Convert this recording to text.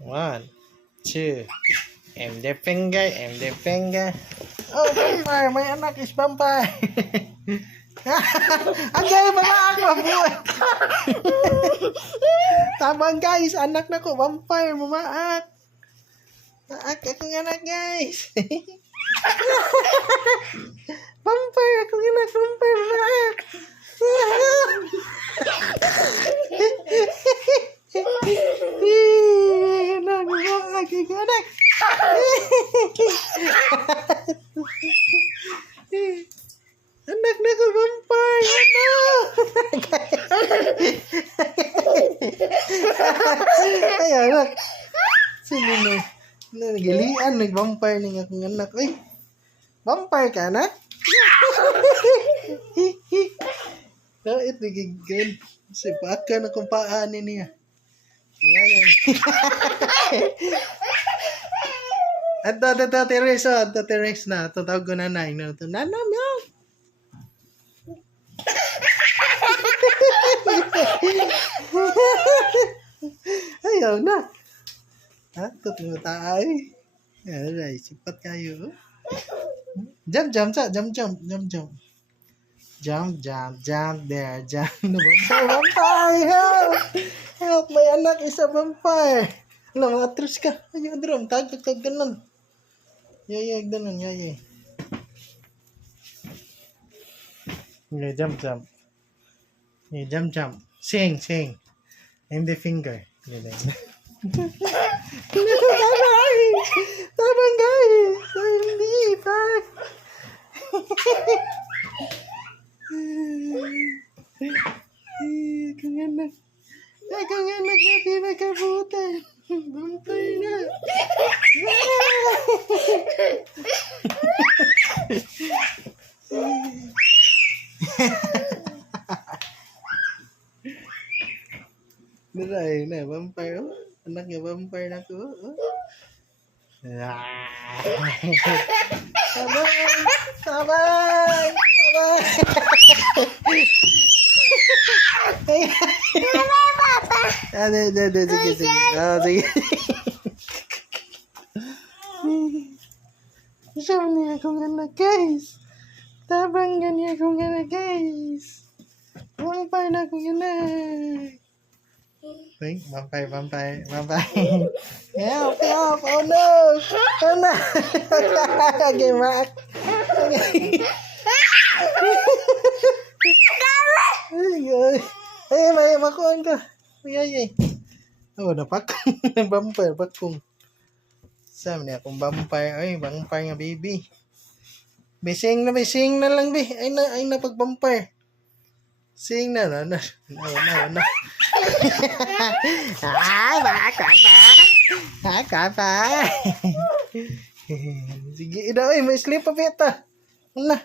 One, two. And the finger, and the finger. Oh, vampire! May anak is vampire! Agay, mga ako, boy! Tabang guys, anak na ko, vampire, mamaak! Maak akong anak, guys! Vampire, akong anak, vampire, mamaak! Anak, mamaak, akong anak! Anak na ko, vampire! Ay, anak! Sino na? Nagilian, nag-vampire ng akong anak. Ay, vampire ka, anak? Dahit nagigil. Sipakan na kung paanin niya. Ayan. Ato, Teres na. Ito, tawag ko nanay. Nanay, meow. Ayaw na. Ha? Tutulong tayo. Alright, sipat kayo. Jump there. Jump. Vampire! Help! May anak isa vampire. Alam, mga atras ka. Ayaw, drum. Tagtag ganun. Yay, ganun. Yay. Yeah, jump. Yeah, jump. Sing. And the finger. Tabang guys! Hindi, pak! Kung anak na pinakabutan. Vampire na. Naray na, vampire. Anak niya, vampire na ko. Sabay! Sige. Sige. Siya niya akong anak, guys. Tabangan niya akong anak, guys. Vampire na akong anak. Vampire. Help! Oh no! Okay, Mac. Ay, may makuhan ka. Ay. Oh, napakong. Vampire, bakong. Sabi niya kung vampire. Ay, vampire nga, baby. Bising na lang, be. Ay na pag-vampire. Sing na. Ay, baka pa. Sige, may sleep pa, beta. Wala.